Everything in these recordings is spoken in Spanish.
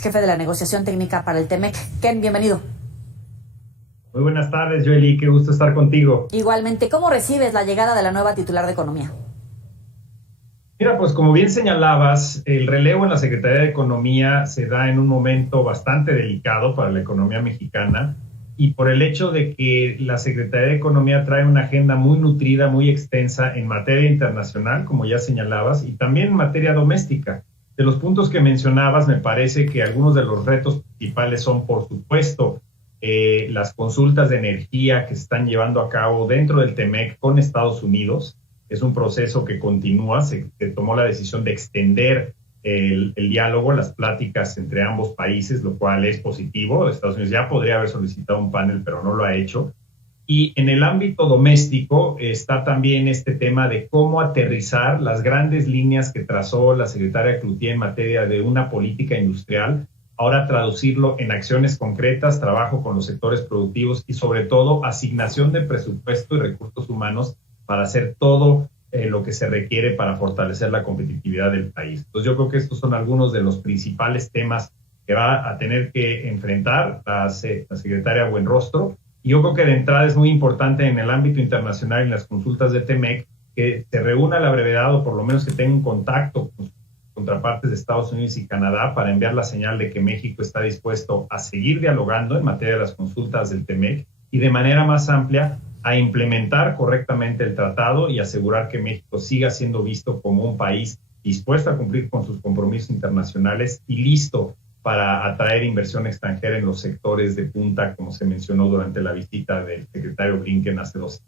Vázquez, jefe de la negociación técnica para el TEMEC. Ken, bienvenido. Muy buenas tardes, Joely, qué gusto estar contigo. Igualmente, ¿cómo recibes la llegada de la nueva titular de Economía? Mira, pues como bien señalabas, el relevo en la Secretaría de Economía se da en un momento bastante delicado para la economía mexicana y por el hecho de que la Secretaría de Economía trae una agenda muy nutrida, muy extensa en materia internacional, como ya señalabas, y también en materia doméstica. De los puntos que mencionabas, me parece que algunos de los retos principales son, por supuesto, las consultas de energía que se están llevando a cabo dentro del TEMEC con Estados Unidos. Es un proceso que continúa, se tomó la decisión de extender el diálogo, las pláticas entre ambos países, lo cual es positivo. Estados Unidos ya podría haber solicitado un panel, pero no lo ha hecho. Y en el ámbito doméstico está también este tema de cómo aterrizar las grandes líneas que trazó la secretaria Cloutier en materia de una política industrial, ahora traducirlo en acciones concretas, trabajo con los sectores productivos y sobre todo asignación de presupuesto y recursos humanos para hacer todo lo que se requiere para fortalecer la competitividad del país. Entonces yo creo que estos son algunos de los principales temas que va a tener que enfrentar la secretaria Buenrostro. Y yo creo que de entrada es muy importante en el ámbito internacional, en las consultas de TEMEC, que se reúna a la brevedad o por lo menos que tenga un contacto con sus contrapartes de Estados Unidos y Canadá para enviar la señal de que México está dispuesto a seguir dialogando en materia de las consultas del TEMEC y de manera más amplia a implementar correctamente el tratado y asegurar que México siga siendo visto como un país dispuesto a cumplir con sus compromisos internacionales y listo para atraer inversión extranjera en los sectores de punta, como se mencionó durante la visita del secretario Blinken hace 2 años.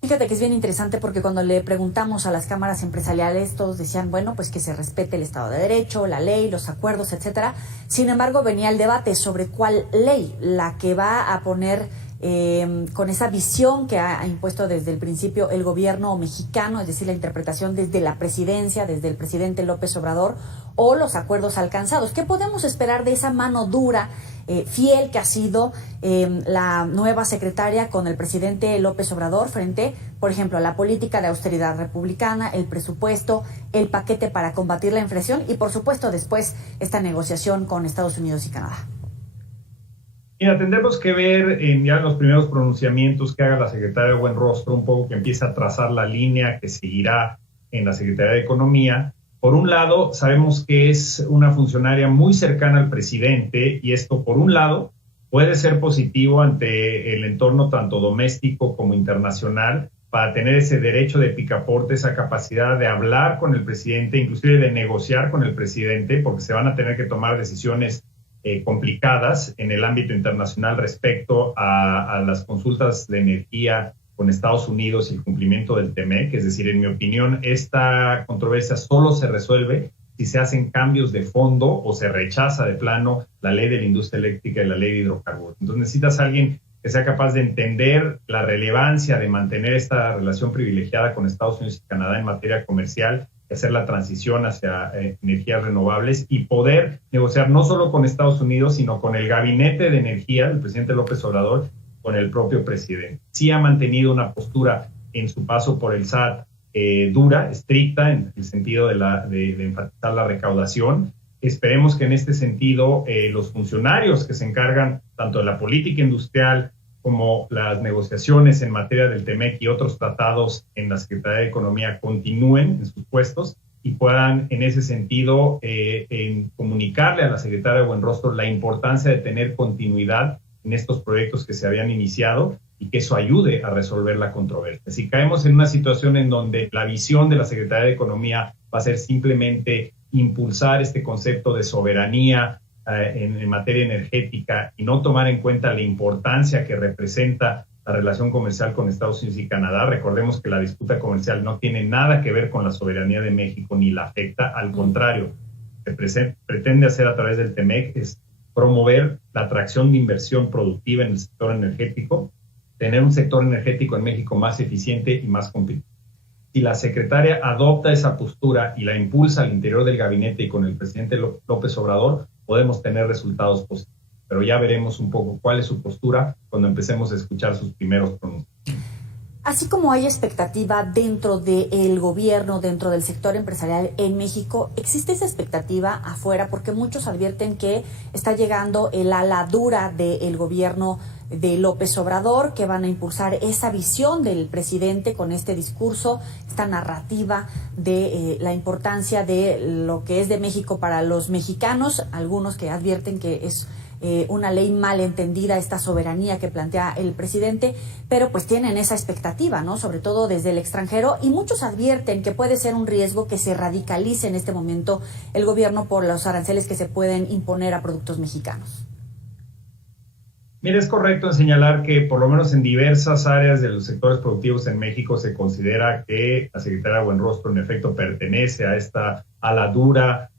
Fíjate que es bien interesante porque cuando le preguntamos a las cámaras empresariales, todos decían, bueno, pues que se respete el Estado de Derecho, la ley, los acuerdos, etcétera. Sin embargo, venía el debate sobre cuál ley, la que va a poner con esa visión que ha impuesto desde el principio el gobierno mexicano, es decir, la interpretación desde la presidencia, desde el presidente López Obrador, o los acuerdos alcanzados. ¿Qué podemos esperar de esa mano dura, fiel que ha sido la nueva secretaria con el presidente López Obrador frente, por ejemplo, a la política de austeridad republicana, el presupuesto, el paquete para combatir la inflación y, por supuesto, después esta negociación con Estados Unidos y Canadá? Mira, tendremos que ver ya los primeros pronunciamientos que haga la secretaria Buenrostro, un poco que empieza a trazar la línea que seguirá en la Secretaría de Economía. Por un lado, sabemos que es una funcionaria muy cercana al presidente y esto, por un lado, puede ser positivo ante el entorno tanto doméstico como internacional para tener ese derecho de picaporte, esa capacidad de hablar con el presidente, inclusive de negociar con el presidente, porque se van a tener que tomar decisiones complicadas en el ámbito internacional respecto a las consultas de energía con Estados Unidos y el cumplimiento del TEMEC. Es decir, en mi opinión, esta controversia solo se resuelve si se hacen cambios de fondo o se rechaza de plano la ley de la industria eléctrica y la ley de hidrocarburos. Entonces necesitas a alguien que sea capaz de entender la relevancia de mantener esta relación privilegiada con Estados Unidos y Canadá en materia comercial, hacer la transición hacia energías renovables y poder negociar no solo con Estados Unidos, sino con el gabinete de energía del presidente López Obrador, con el propio presidente. Sí ha mantenido una postura en su paso por el SAT dura, estricta, en el sentido de enfatizar la recaudación. Esperemos que en este sentido los funcionarios que se encargan tanto de la política industrial como las negociaciones en materia del TEMEC y otros tratados en la Secretaría de Economía continúen en sus puestos y puedan en ese sentido comunicarle a la secretaria Buenrostro la importancia de tener continuidad en estos proyectos que se habían iniciado y que eso ayude a resolver la controversia. Si caemos en una situación en donde la visión de la Secretaría de Economía va a ser simplemente impulsar este concepto de soberanía en materia energética y no tomar en cuenta la importancia que representa la relación comercial con Estados Unidos y Canadá. Recordemos que la disputa comercial no tiene nada que ver con la soberanía de México ni la afecta. Al contrario, lo que pretende hacer a través del TEMEC es promover la atracción de inversión productiva en el sector energético, tener un sector energético en México más eficiente y más competitivo. Si la secretaria adopta esa postura y la impulsa al interior del gabinete y con el presidente López Obrador, podemos tener resultados positivos. Pero ya veremos un poco cuál es su postura cuando empecemos a escuchar sus primeros pronuncios. Así como hay expectativa dentro del gobierno, dentro del sector empresarial en México, existe esa expectativa afuera porque muchos advierten que está llegando el ala dura del gobierno de López Obrador, que van a impulsar esa visión del presidente con este discurso, esta narrativa de la importancia de lo que es de México para los mexicanos, algunos que advierten que es una ley mal entendida, esta soberanía que plantea el presidente, pero pues tienen esa expectativa, ¿no? Sobre todo desde el extranjero, y muchos advierten que puede ser un riesgo que se radicalice en este momento el gobierno por los aranceles que se pueden imponer a productos mexicanos. Mira, es correcto en señalar que por lo menos en diversas áreas de los sectores productivos en México se considera que la secretaria Buenrostro en efecto pertenece a esta ala dura,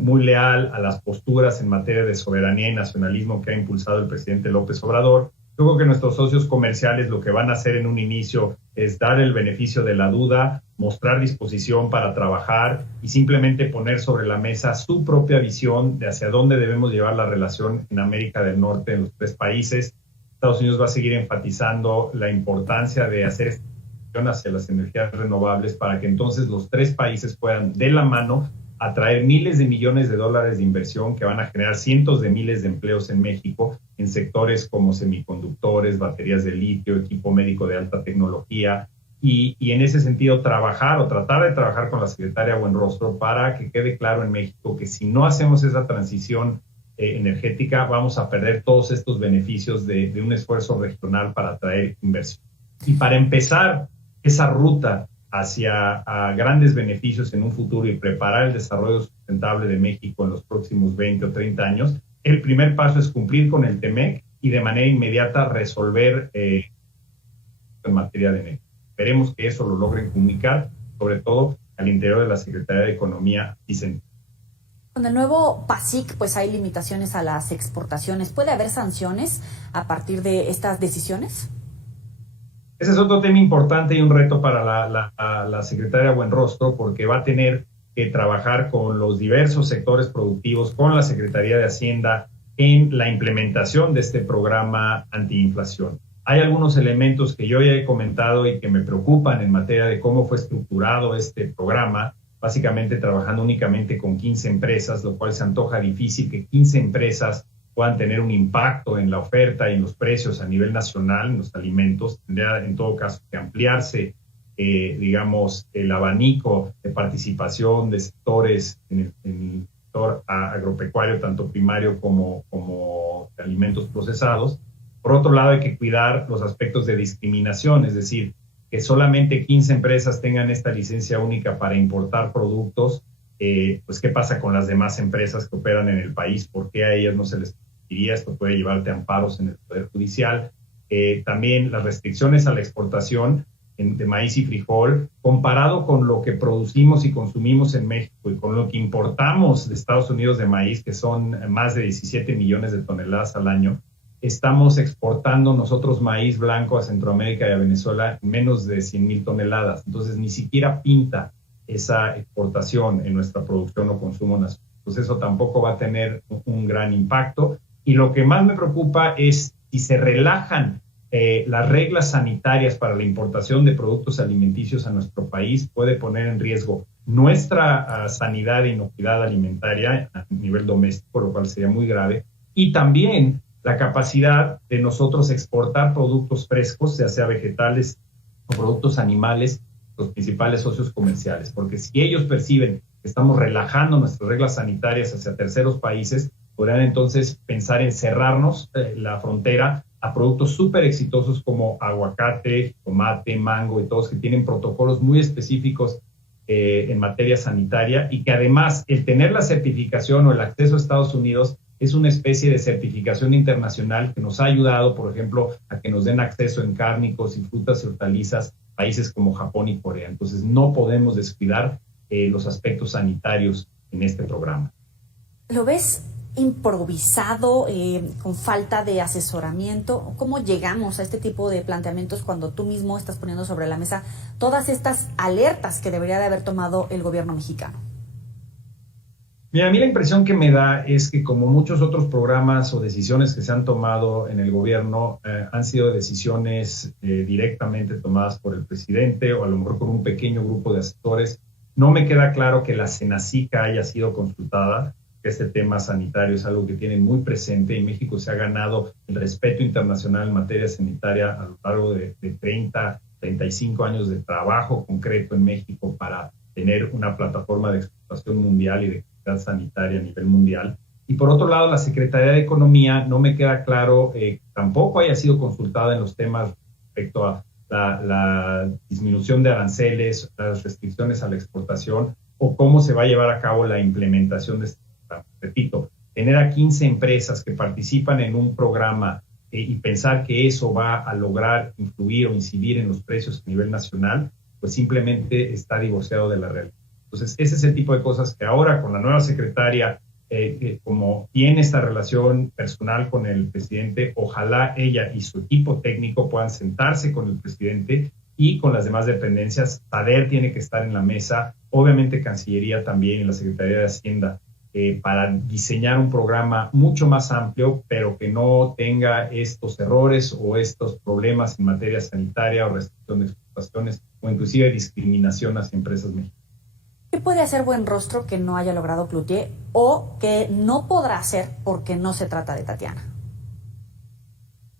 muy leal a las posturas en materia de soberanía y nacionalismo que ha impulsado el presidente López Obrador. Yo creo que nuestros socios comerciales lo que van a hacer en un inicio es dar el beneficio de la duda, mostrar disposición para trabajar y simplemente poner sobre la mesa su propia visión de hacia dónde debemos llevar la relación en América del Norte, en los tres países. Estados Unidos va a seguir enfatizando la importancia de hacer esta transición hacia las energías renovables para que entonces los tres países puedan de la mano atraer miles de millones de dólares de inversión que van a generar cientos de miles de empleos en México en sectores como semiconductores, baterías de litio, equipo médico de alta tecnología y en ese sentido trabajar o tratar de trabajar con la secretaria Buenrostro para que quede claro en México que si no hacemos esa transición energética vamos a perder todos estos beneficios de un esfuerzo regional para atraer inversión. Y para empezar esa ruta hacia grandes beneficios en un futuro y preparar el desarrollo sustentable de México en los próximos 20 o 30 años, el primer paso es cumplir con el TEMEC y de manera inmediata resolver en materia de energía. Esperemos que eso lo logren comunicar, sobre todo al interior de la Secretaría de Economía y Centro. Con el nuevo PASIC, pues hay limitaciones a las exportaciones. ¿Puede haber sanciones a partir de estas decisiones? Ese es otro tema importante y un reto para la secretaria Buenrostro, porque va a tener que trabajar con los diversos sectores productivos, con la Secretaría de Hacienda, en la implementación de este programa antiinflación. Hay algunos elementos que yo ya he comentado y que me preocupan en materia de cómo fue estructurado este programa, básicamente trabajando únicamente con 15 empresas, lo cual se antoja difícil que 15 empresas puedan tener un impacto en la oferta y en los precios a nivel nacional en los alimentos. Tendría en todo caso que ampliarse, digamos, el abanico de participación de sectores en el sector agropecuario, tanto primario como de alimentos procesados. Por otro lado, hay que cuidar los aspectos de discriminación, es decir, que solamente 15 empresas tengan esta licencia única para importar productos. Pues qué pasa con las demás empresas que operan en el país, por qué a ellas no se les permitiría, esto puede llevarte a amparos en el Poder Judicial. También las restricciones a la exportación de maíz y frijol, comparado con lo que producimos y consumimos en México y con lo que importamos de Estados Unidos de maíz, que son más de 17 millones de toneladas al año, estamos exportando nosotros maíz blanco a Centroamérica y a Venezuela menos de 100,000 toneladas, entonces ni siquiera pinta esa exportación en nuestra producción o consumo nacional. Entonces eso tampoco va a tener un gran impacto. Y lo que más me preocupa es si se relajan las reglas sanitarias para la importación de productos alimenticios a nuestro país, puede poner en riesgo nuestra sanidad e inocuidad alimentaria a nivel doméstico, lo cual sería muy grave, y también la capacidad de nosotros exportar productos frescos, ya sea vegetales o productos animales, los principales socios comerciales, porque si ellos perciben que estamos relajando nuestras reglas sanitarias hacia terceros países, podrán entonces pensar en cerrarnos la frontera a productos súper exitosos como aguacate, tomate, mango y todos que tienen protocolos muy específicos en materia sanitaria y que además el tener la certificación o el acceso a Estados Unidos es una especie de certificación internacional que nos ha ayudado, por ejemplo, a que nos den acceso en cárnicos y frutas y hortalizas países como Japón y Corea. Entonces no podemos descuidar los aspectos sanitarios en este programa. ¿Lo ves improvisado, con falta de asesoramiento? ¿Cómo llegamos a este tipo de planteamientos cuando tú mismo estás poniendo sobre la mesa todas estas alertas que debería de haber tomado el gobierno mexicano? Mira, a mí la impresión que me da es que como muchos otros programas o decisiones que se han tomado en el gobierno han sido decisiones directamente tomadas por el presidente o a lo mejor por un pequeño grupo de asesores. No me queda claro que la Senacica haya sido consultada. Este tema sanitario es algo que tienen muy presente y México se ha ganado el respeto internacional en materia sanitaria a lo largo de 35 años de trabajo concreto en México para tener una plataforma de exportación mundial y de sanitaria a nivel mundial. Y por otro lado, la Secretaría de Economía no me queda claro, tampoco haya sido consultada en los temas respecto a la disminución de aranceles, las restricciones a la exportación o cómo se va a llevar a cabo la implementación de este programa. Repito, tener a 15 empresas que participan en un programa y pensar que eso va a lograr influir o incidir en los precios a nivel nacional, pues simplemente está divorciado de la realidad. Entonces, ese es el tipo de cosas que ahora con la nueva secretaria, como tiene esta relación personal con el presidente, ojalá ella y su equipo técnico puedan sentarse con el presidente y con las demás dependencias. SADER tiene que estar en la mesa, obviamente Cancillería también y la Secretaría de Hacienda, para diseñar un programa mucho más amplio, pero que no tenga estos errores o estos problemas en materia sanitaria o restricción de exportaciones o inclusive discriminación hacia empresas mexicanas. ¿Qué puede hacer Buenrostro que no haya logrado Cloutier o que no podrá hacer porque no se trata de Tatiana?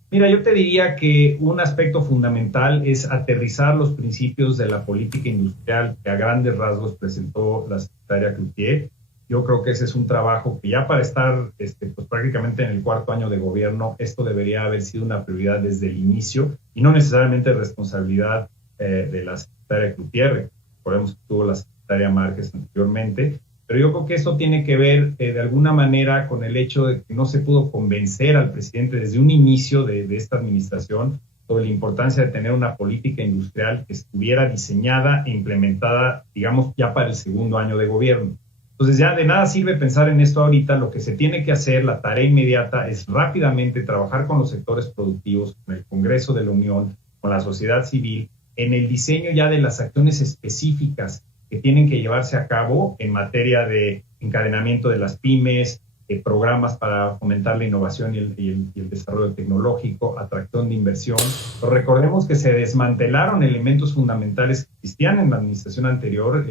Mira, yo te diría que un aspecto fundamental es aterrizar los principios de la política industrial que a grandes rasgos presentó la secretaria Cloutier. Yo creo que ese es un trabajo que ya para estar pues prácticamente en el 4º año de gobierno, esto debería haber sido una prioridad desde el inicio y no necesariamente responsabilidad de la secretaria Cloutier. Recordemos que tuvo la secretaria Márquez anteriormente, pero yo creo que esto tiene que ver de alguna manera con el hecho de que no se pudo convencer al presidente desde un inicio de esta administración sobre la importancia de tener una política industrial que estuviera diseñada e implementada, digamos, ya para el 2º año de gobierno. Entonces ya de nada sirve pensar en esto ahorita, lo que se tiene que hacer, la tarea inmediata es rápidamente trabajar con los sectores productivos, con el Congreso de la Unión, con la sociedad civil, en el diseño ya de las acciones específicas que tienen que llevarse a cabo en materia de encadenamiento de las pymes, programas para fomentar la innovación y el desarrollo tecnológico, atracción de inversión. Pero recordemos que se desmantelaron elementos fundamentales que existían en la administración anterior,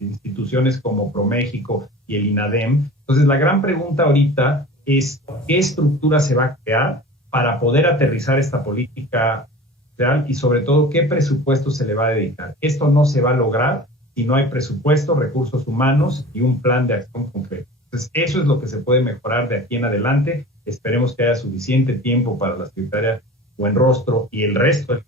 instituciones como ProMéxico y el INADEM. Entonces, la gran pregunta ahorita es qué estructura se va a crear para poder aterrizar esta política real y sobre todo qué presupuesto se le va a dedicar. Esto no se va a lograr si no hay presupuesto, recursos humanos y un plan de acción concreto. Entonces, eso es lo que se puede mejorar de aquí en adelante. Esperemos que haya suficiente tiempo para la secretaria Buenrostro y el resto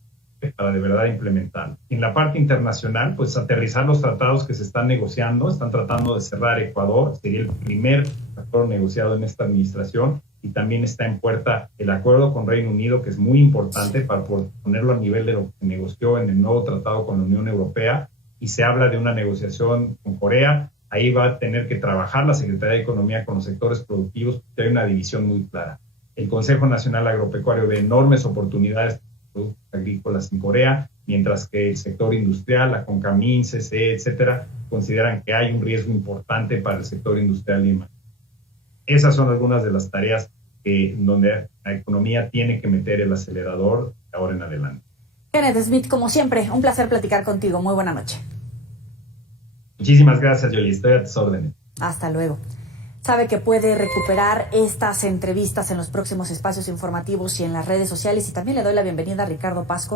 para de verdad implementar. En la parte internacional, pues aterrizar los tratados que se están negociando. Están tratando de cerrar Ecuador. Sería el primer acuerdo negociado en esta administración. Y también está en puerta el acuerdo con Reino Unido, que es muy importante para ponerlo a nivel de lo que se negoció en el nuevo tratado con la Unión Europea. Y se habla de una negociación con Corea. Ahí va a tener que trabajar la Secretaría de Economía con los sectores productivos, porque hay una división muy clara. El Consejo Nacional Agropecuario ve enormes oportunidades de productos agrícolas en Corea, mientras que el sector industrial, la CONCAMIN, CCE, etcétera, consideran que hay un riesgo importante para el sector industrial y esas son algunas de las tareas donde la economía tiene que meter el acelerador de ahora en adelante. Kenneth Smith, como siempre, un placer platicar contigo. Muy buena noche. Muchísimas gracias, Yoli. Estoy a tus órdenes. Hasta luego. Sabe que puede recuperar estas entrevistas en los próximos espacios informativos y en las redes sociales. Y también le doy la bienvenida a Ricardo Pasco.